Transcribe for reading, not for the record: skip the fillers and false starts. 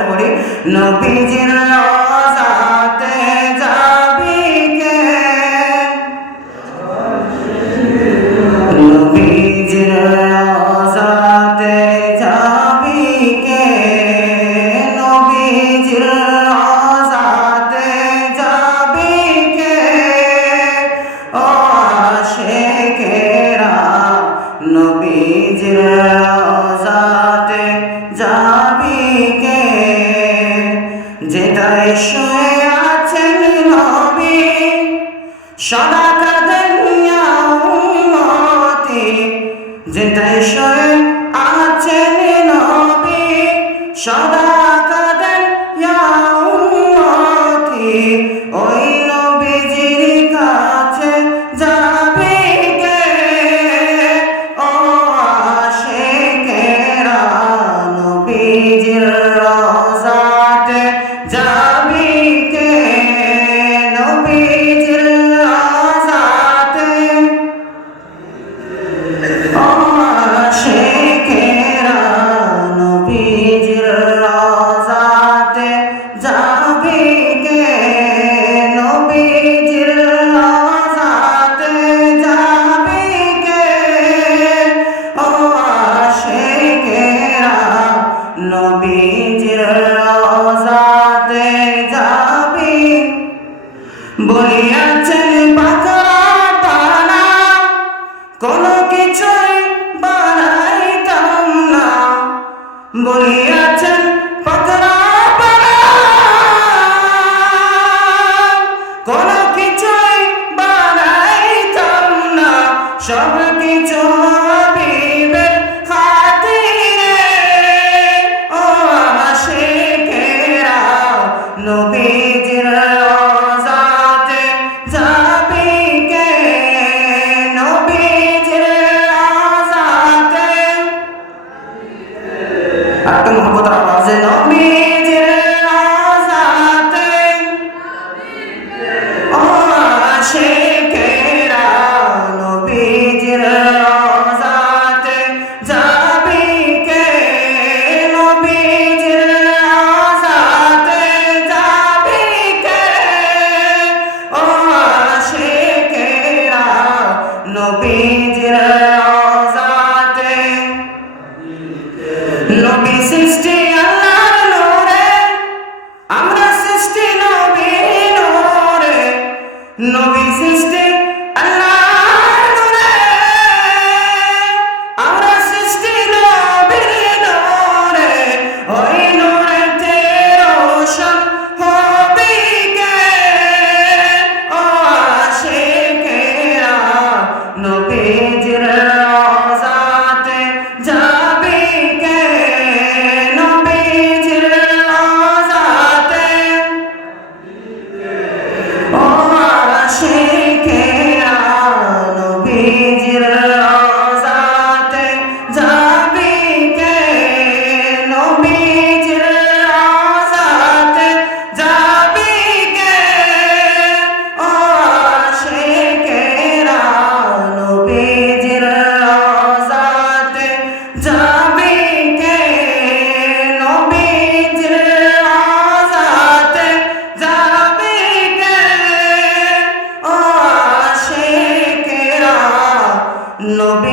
সবাই পড়ি। নবীজির রওজাতে যাবি কে, নবীজির রওজাতে যাবি কে, নবীজির রওজাতে যাবি কে, ও আশিকেরা নবীজির রওজাতে যাবি কে, যেটাই শুয়ে আছেন নবী সদা কাঁদেন ইয়া উম্মতি, যেটাই শুয়ে আছেন নবী সদা কাঁদেন ইয়া উম্মতি, ওই নবীজির কাছে যাবি কে, ও আশিকেরা নবীজির রওজাতে যাবি কে, নবীজির রওজাতে, ও আশিকেরা নবীজির রওজাতে যাবি কে, নবীজির রওজাতে যাবি কে, ও আশিকেরা নবীজির রওজাতে যাবি, বলিয়াছেন বাঁচাতানা কোনো কিছুই বানাইতাম না, বলিয়াছেন পাথরা পানা কোনো কিছুই বানাইতাম না, সব কিছু হাবিবের খাতিরে, ও আশিকেরা নবীজির রওজাতে যাবি কে, নবীজির রওজাতে, একটু মহব্বতের আওয়াজে নবীজির রওজাতে, ও আশিকেরা নবীজির রওজাতে যাবি কে, নবীজির রওজাতে যাবি কে, ও আশিকেরা নবীজির রওজাতে, নবী সৃষ্টি আল্লাহর নূরে, আমরা সৃষ্টি নবীর নূরে, নবী সৃষ্টি আল্লাহর নূরে, আমরা সৃষ্টি নবীর নূরে, ওই নূরেতে রোশন হবি কে, ও আশিকেরা নবীজির রওজাতে যাবি কে, নবীজির রওজাতে, ও আশিকেরা নবীজির রওজাতে যাবি কে, নবীজির রওজাতে যাবি কে, ও আশিকেরা নবীজির রওজাতে যাবি কে, নবীজির রওজাতে যাবি কে, ও আশিকেরা নবী